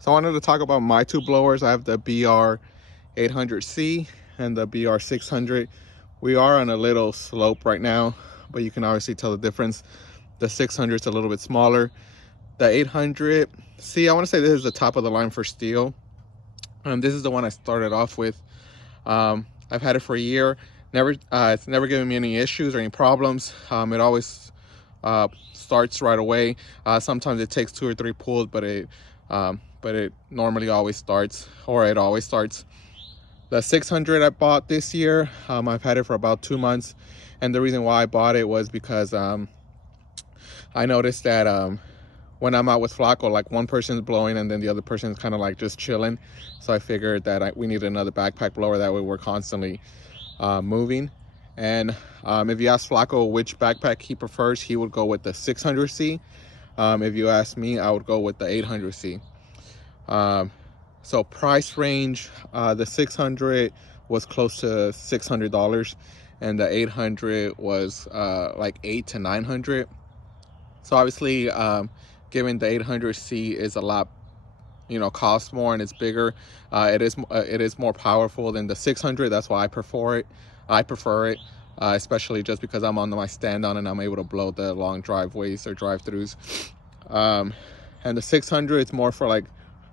So I wanted to talk about my two blowers. I have the BR 800C and the BR 600. We are on a little slope right now, but you can obviously tell the difference. The 600 is a little bit smaller. The 800C, I want to say this is the top of the line for Stihl. This is the one I started off with. I've had it for a year. It's never given me any issues or any problems. It always starts right away. Sometimes it takes 2 or 3 pulls, but it normally always starts, or it always starts. The 600 I bought this year, I've had it for about 2 months, and the reason why I bought it was because I noticed that when I'm out with Flacco, like one person's blowing and then the other person's kind of like just chilling. So I figured that we needed another backpack blower, that way we're constantly moving. And if you ask Flacco which backpack he prefers, he would go with the 600C. If you ask me, I would go with the 800C. So price range, the 600 was close to $600 and the 800 was like $800 to $900. So obviously, given the 800C is a lot, costs more and it's bigger, it is more powerful than the 600. That's why I prefer it, especially just because I'm on my stand on and I'm able to blow the long driveways or drive-throughs. And the 600 is more for like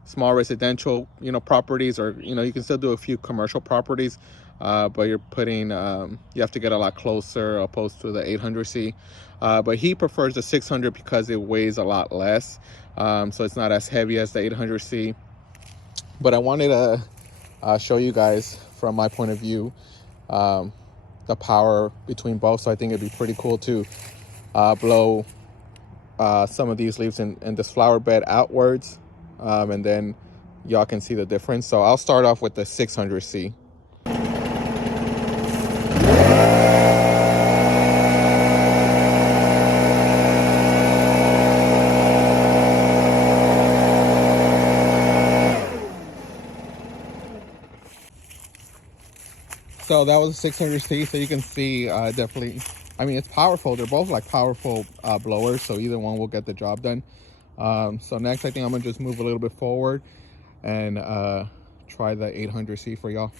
small residential, properties, or you can still do a few commercial properties, but you're putting you have to get a lot closer opposed to the 800C. But he prefers the 600 because it weighs a lot less, so it's not as heavy as the 800C. But I wanted to show you guys from my point of view the power between both. So I think it'd be pretty cool to blow some of these leaves in this flower bed outwards, and then y'all can see the difference. So I'll start off with the 600C. So that was a 600C. So you can see definitely, I mean, it's powerful. They're both like powerful blowers, so either one will get the job done. So next, I think I'm gonna just move a little bit forward and try the 800C for y'all.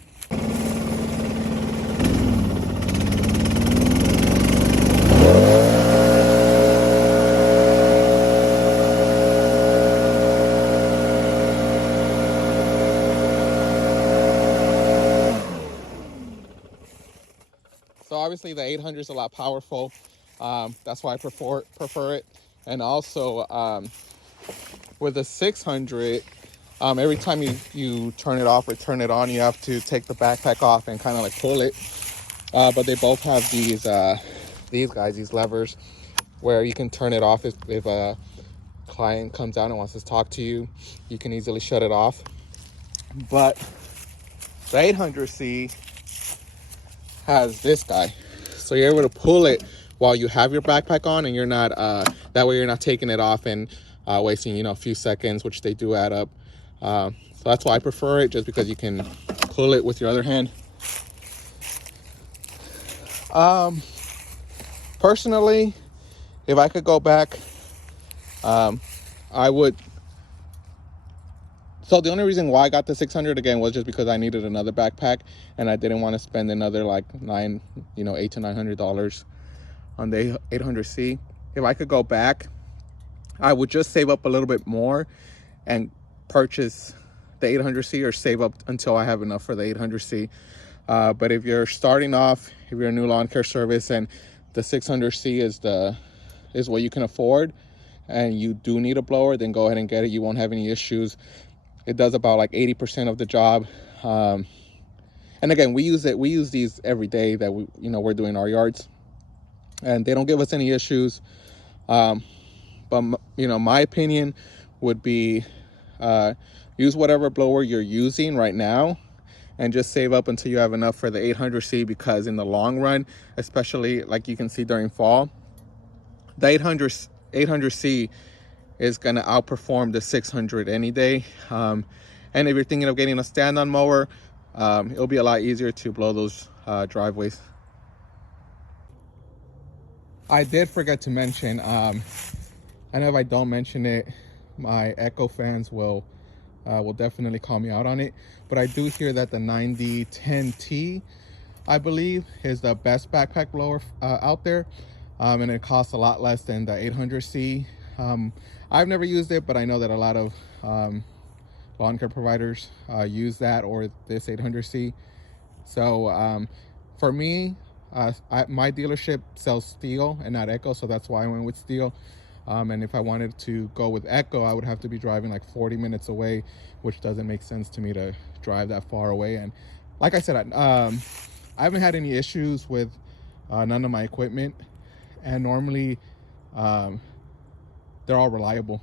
So obviously the 800 is a lot powerful. That's why I prefer it. And also with the 600, every time you turn it off or turn it on, you have to take the backpack off and kind of like pull it. But they both have these levers where you can turn it off if a client comes out and wants to talk to you. You can easily shut it off. But the 800C has this guy, so you're able to pull it while you have your backpack on, and you're not that way you're not taking it off and wasting a few seconds, which they do add up. So that's why I prefer it, just because you can pull it with your other hand. Personally, if I could go back, I would. So the only reason why I got the 600 again was just because I needed another backpack and I didn't want to spend another like $800 to $900 on the 800C. If I could go back, I would just save up a little bit more and purchase the 800C, or save up until I have enough for the 800C. But if you're starting off, if you're a new lawn care service and the 600C is what you can afford, and you do need a blower, then go ahead and get it. You won't have any issues. It does about like 80% of the job. And again, we use these every day that we're doing our yards, and they don't give us any issues. But my opinion would be use whatever blower you're using right now and just save up until you have enough for the 800C, because in the long run, especially like you can see during fall, the 800C is going to outperform the 600 any day. And if you're thinking of getting a stand-on mower, it'll be a lot easier to blow those driveways. I did forget to mention, I know if I don't mention it, my Echo fans will will definitely call me out on it. But I do hear that the 9010T, I believe, is the best backpack blower out there, and it costs a lot less than the 800C. I've never used it, but I know that a lot of lawn care providers use that or this 800C. So for me, my dealership sells Stihl and not Echo, so that's why I went with Stihl. And if I wanted to go with Echo, I would have to be driving like 40 minutes away, which doesn't make sense to me to drive that far away. And like I said, I haven't had any issues with none of my equipment, and normally they're all reliable.